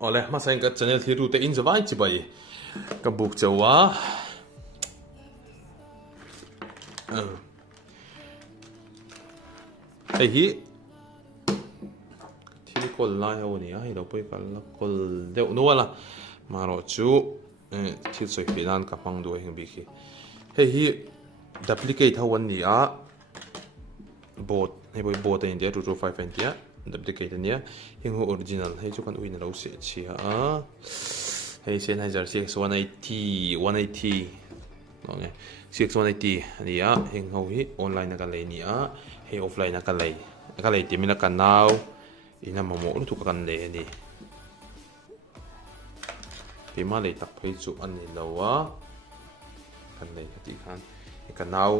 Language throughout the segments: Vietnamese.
ole hmasa ka channel thi ru te in zawai chi bai ka buk chawa hey hi thi kol lai ho ni ai do poi kal kol deu nual ma ro chu thi soi finan ka pang do heng bi khi hey hi duplicate hawan ni a bot hey boy bot in dia 225 and dia duplicate nia hing ho original hey chu kan uin lo se chi ha hey Sennheiser CX180 no nge CX180 nia hing ho hi online ka lei ni a hey offline ka lei ti mina kan naw ina mamo lu tu kan le ni hi ma le tak phei chu an ni lawa kan lei ti khan kan naw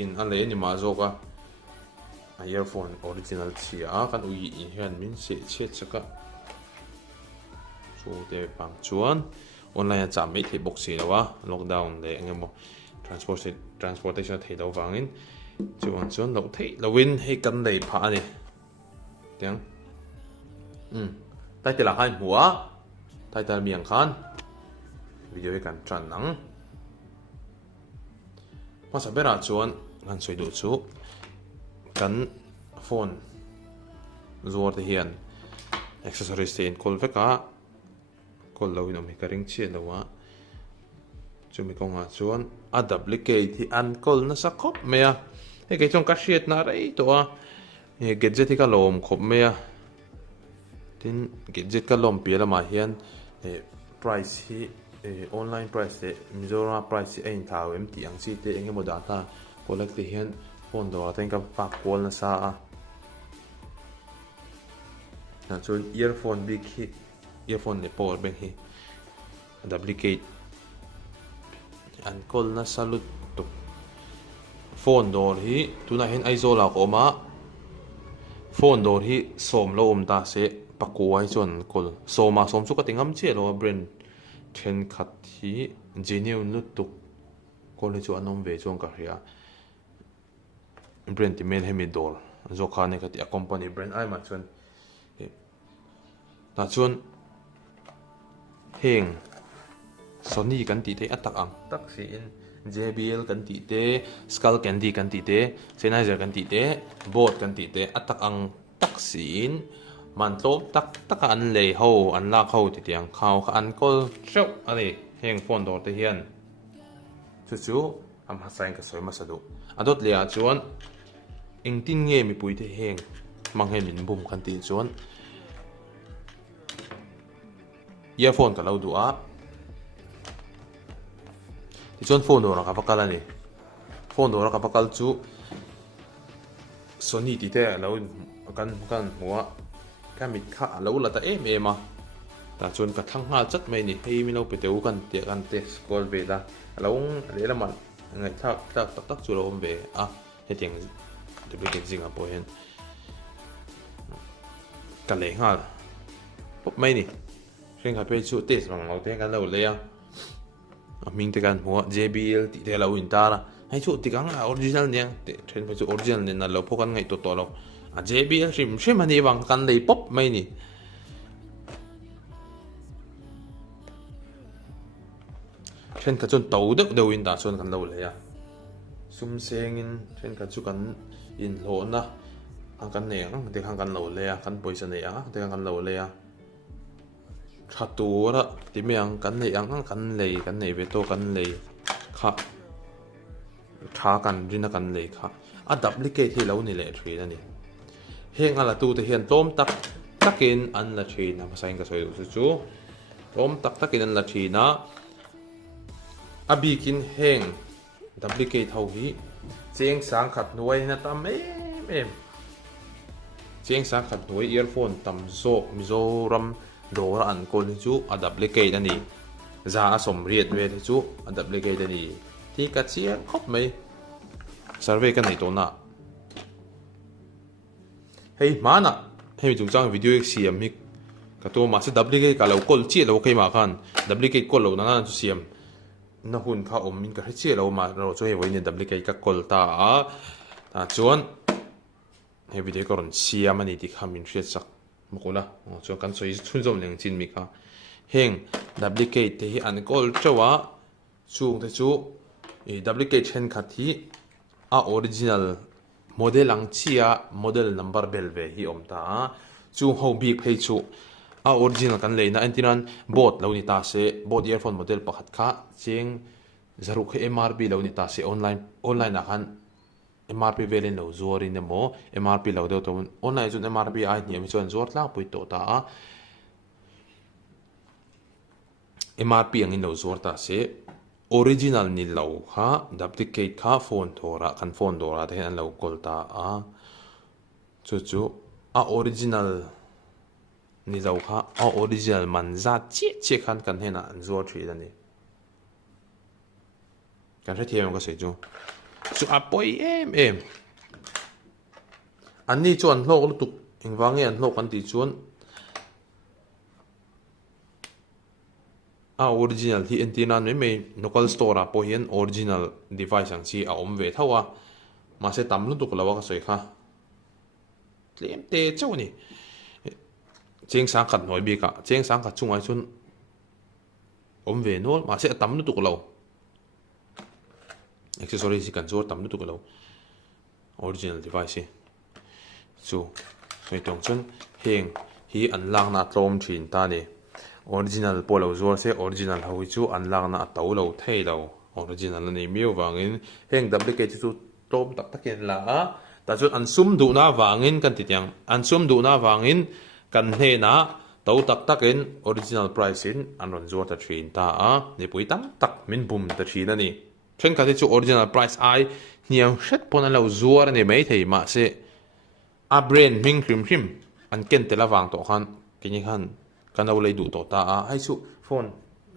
in an le ni ma zo ka earphone original chia kan ui hian min se che chaka chu te pang chuan online cha mai thei box si lawa lockdown le engemo transportation thei do wangin chuan lo thei lowin hei kan lei pha ani tiang tai te la hai hua tai tar miang khan video kan tran nang masa bera chuan ngan soi du chu kan phone zuar te hian accessories te in kol veka kol lo in mi ka ring che lawa chumi konga chuan a duplicate hi an kol na sa khop mea he ke chong ka hriat na rei to a he gadget ka lom khop mea tin gadget ka lom pia lama hian price hi online price te Mizoram price ein thau em ti ang chi te engemo data collect te hian phone do aten ka pa call na sa a na chu earphone big hi earphone le power bank hi duplicate an call na salut to phone door hi tuna hen aizo la ko ma phone door hi som lo ta se pakuai chon kol soma som chu ka tingam che lo brand then khat hi genuine lutuk kol chu anom ve chong ka ria brand ti men hemi Dawr zo khane ka ti a company brand ai ma chon na chon heng Sony kan ti te atak ang tak si in JBL kan ti te Skull Candy kan ti te Sennheiser kan ti te bot kan ti te atak ang tak si in man tlop tak an lei ho an lak ho ti tiang khaw kha an kol shau ani heng phone Dawr te hian chu am hasain ka soi masadu adot lia chuan eng tin nge mipuite heng mang he min bum kan ti chuan earphone ka lo du a ti chuan phone Dawr ka pakal ani phone Dawr ka pakal chu Sony ti te lo kan huwa ka mit kha lo la ta em a ta chuan ka thang hal chat mai ni hei mi lo pe teu kan te scroll ve da lawng le la man ngai tak chu lo om ve a he tiang duplicate zinga po hen ka le ngal pop mai ni ring ha pe chu test bang ngau te kan lo le a ming te kan huwa JBL ti te lo in ta la hai chu ti kang original niang te then pe chu original ne na lo pho kan ngai to lo a JBL rim ani wang kan le pop mai ni then ka chon tau deuh in ta chon kan lo le a sum seng in then ka chu kan in lo na ang kan ne ang te kan lo le a kan poisa ne a te kan lo le a thatu ra ti me ang kan le ang kan le kan nei ve to kan le kha tha kan rina kan le kha a duplicate hi lo ni le thri na ni heng ala tu te hian tom takin an la thri na masain ka soi chu tom takin an la thri na abikin heng duplicate ho hi cheng sang khat nuai na tam em cheng sang khat nuai earphone tam zo Mizoram Dawr an kol chu a duplicate ani za a som riat ve chu a duplicate ani ti ka chia khop mai survey kan nei to na hei mana hei chung chang video siam hi ka to ma se duplicate ka lo kol chi lo kai ma khan duplicate kol lo na na chu siam na hun kha om min ka che lo ma ro cho he voin duplicate ka kol ta chuan he video ko ron siam ani ti khamin hriat sak mukula cho kan soi chun zom leng chin mi kha heng duplicate te hi an call chawa chung te chu duplicate hen khat hi a original model ang chia model number bel ve hi om ta chu ho big phei chu a original kan leina antinan bot lo ni ta se bot earphone model pakhat kha cheng zaru khe mrp lo ni ta se online a khan mrp velen lo zori ne mo mrp lo de to online chun mrp ai ni mi chon zor tlang pui to ta mrp ang in lo zor ta se original ni lo kha duplicate kha phone thora kan phone dora te an lo kol ta chu a original ni lo kha a original man za che khan kan hena an zor thri da ni kan the thiam ka se chu a poi em an ni chuan hlok lutuk engwange an hlok kan ti chuan a original hi antina me local store a po hian original device ang chi a om ve thawa ma se tam lutuk lawa ka soi kha tlem te chau ni cheng sang khat noi bi ka cheng sang khat chungai chun om ve nol ma se tam lutuk lo accessories kan zor tam lutuk lo original device chu soi tong chun heng hi an lang na tlom thin ta ni original polo zor se original hui chu an lang na to lo thei lo original ni miu wangin heng duplicate chu tom tak takin la ta chu an sum du na wangin kan ti tiang an sum du na wangin kan he na to tak takin original price in an ron zor ta thin ta ni pui tam tak min bum ta thin ani chen ka chu original price ai niang shet pon lo zor ni mai thei ma se a brand ming hrim an ken te la wang to khan kini khan kan lo lei du to ta ai chu phone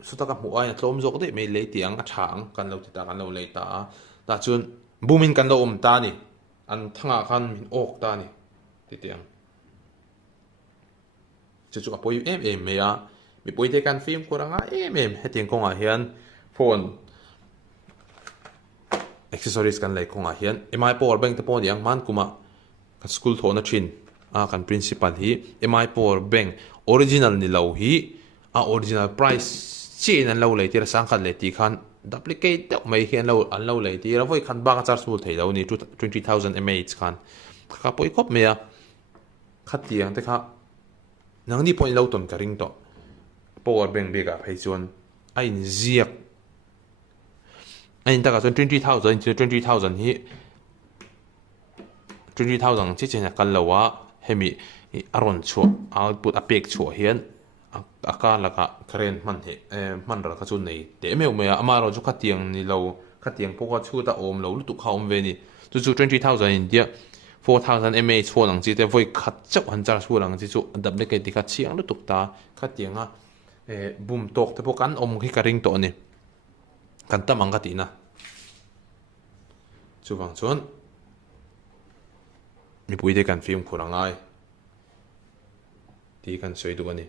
su ta ka mu ai tlom jok de me le tiang a thang kan lo ti ta kan lo le ta chun bumin kan lo om ta ni an thanga khan min ok ta ni ti tiang chu apoi em me ya mi poite kan film ko ranga em heting ko nga hian phone accessories kan lei ko nga hian mi power bank te pon yang man kuma ka school thona thin kan principal hi mi power bank original ni lo hi a original price chi nan lo lei tir sang khat le ti khan duplicate deuh mai hian lo an lo lei tir voi khan bang charge sul thei lo ni 20000 mAh khan kha poi kop me a khat tiang te kha nang ni point lo ton ka ring to power bank be ga phei chuan a in ziak a in ta ka 20000 hi 20000 chi chen kan lo wa hemi aron chu output a pek chu hian aka laka current man he man ra ka chu nei te meu me amaro chu khatiang ni lo khatiang poka chu ta om lo lutuk kha om ve ni chu 20000 india 4000 mAh phone ang chi te voi khat chau han char su lang chi chu duplicate ti kha chiang lutuk ta khatianga bum tok te pokan om khi ka ring to ni kan tamang ka ti na chu wang chon mi puide kan film khurangai ti kan soi du ani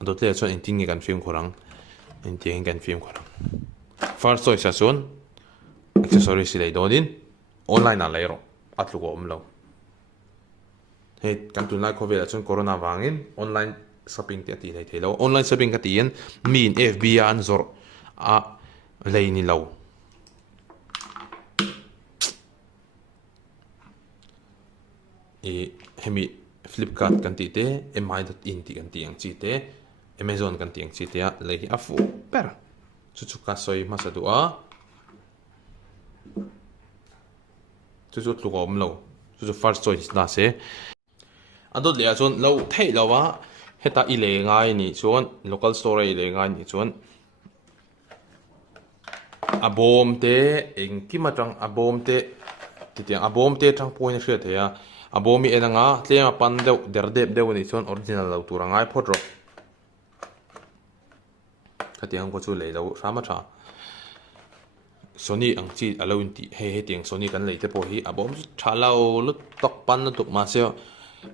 adot le chon inting ni kan film khurang inting kan film khurang first choice ason accessories le donin online a leiro atlu ko omlo he kan tu lai covid chon corona wangin online shopping ti ati nei thelo online shopping ka ti yen min fb an zor a leini lo hemi Flipkart kan ti te mi.in ti kan ti ang chi te Amazon kan ti ang chi te a lehi a fu per chu ka soi hmasa du a chu tlugom lo chu first choice na se adot le a chon lo thei lawa heta i le ngai ni chon local store i le ngai ni chon abom te engkima tang abom te ti tiang abom te tang point hria the a abomi enanga tlema pan deuh derdep deuh ni chon original lo turangai photro khatiang ko chu leilo rama tha Sony ang chi alo inti he tiang Sony kan leite po hi abom thalau lut tok pan na tuk ma se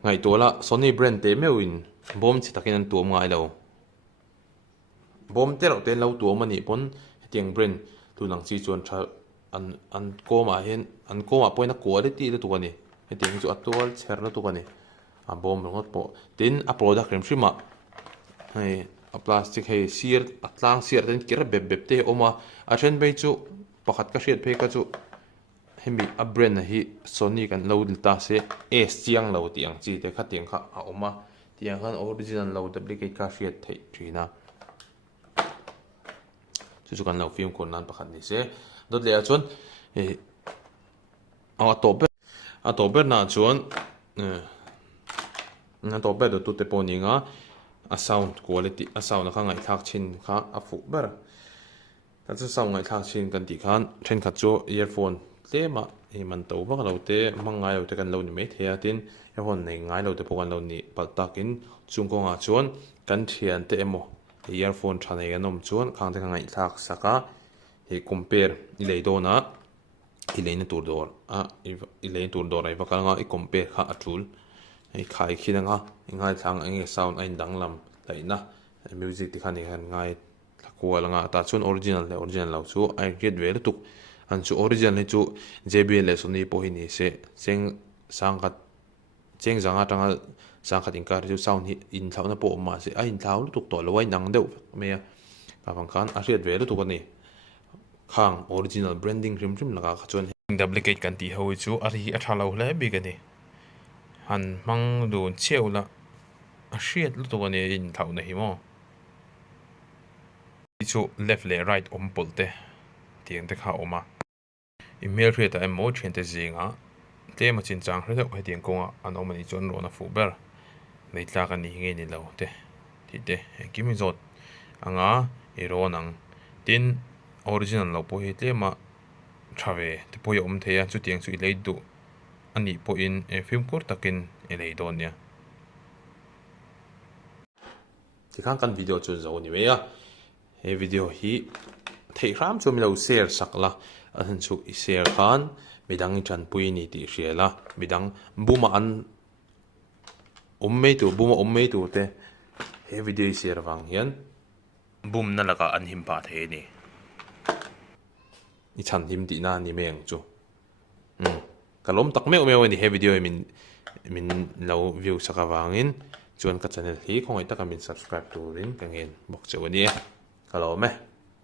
ngai tola Sony brand te mewin bom chi takin an tuam ngai lo bom te ro te lo tuam ani pon tiang brand tu nang chi chon tha an ko ma hen an ko ma poina quality le tu ani tiang chu atol cher na tu ani a bom rongot po tin a product rem shima hei a plastic hei sir a tlang sir ten kira bep te oma a then bei chu pakhat ka hriat phei ka chu hemi a brand na hi Sony kan lo ta se s chiang lo tiang chi te kha tiang kha a oma tiang khan original lo duplicate ka hriat thei thina chu kan lo film kon nan pakhat ni se dot le a chuan a to ber na chuan a to ber do tu te poninga a sound quality a sound kha ngai thak chin kha a fu ber ta chu sound ngai thak chin kan ti khan then kha chu earphone tlema e man to ba lo te mangai lo te kan lo ni me thea tin earphone nei ngai lo te pokan lo ni pal takin chungkonga chuan kan thian te emo earphone thane anom chuan khang te ngai thak saka he compare i leidona i leina tur dor i lein tur dor ai vakal nga i compare kha atul ei khai khidanga ngai thang ange sound ain danglam laina music ti khani han ngai thakualanga ta chun original lo chu ai get ve lutuk an chu original ni chu JBL le Sony po hi ni se cheng sangkat cheng janga tanga sangkat inkar chu sound hi in thawna po ma se a in thaw lutuk to lowai nang deuh me ka phang khan a hriat ve lutuk ani khang original branding rim laga khachon duplicate kan ti ho chu a ri a thalo hle bi gani han mang dun cheula a hriat lutuk ani in thaw na hi mo chu left le right pulte tiang te kha oma email hriat a emo thian te zinga te ma chin chang hre deuh he tiang konga an omani chon ro na fu ber nei tla kan ni nge ni lo te ti te kimi zot anga e ro nang tin original lo po hi tlema thave te po yom theya chu tiang chu i leidu ani po in e film kur takin e leidon nia ti khang kan video chu zo ni me ya he video hi thei ram chu mi lo share sakla an chu i share khan midang chan pui ni ti hriala midang buma an ummei tu te he video share wang hian bum na laka an him pa the ni i chan him ti na ni meng chu kalom tak meu ni he video min lo view saka wangin chuan ka channel hi khongai taka min subscribe tu rin ka ngen bok chawani kalome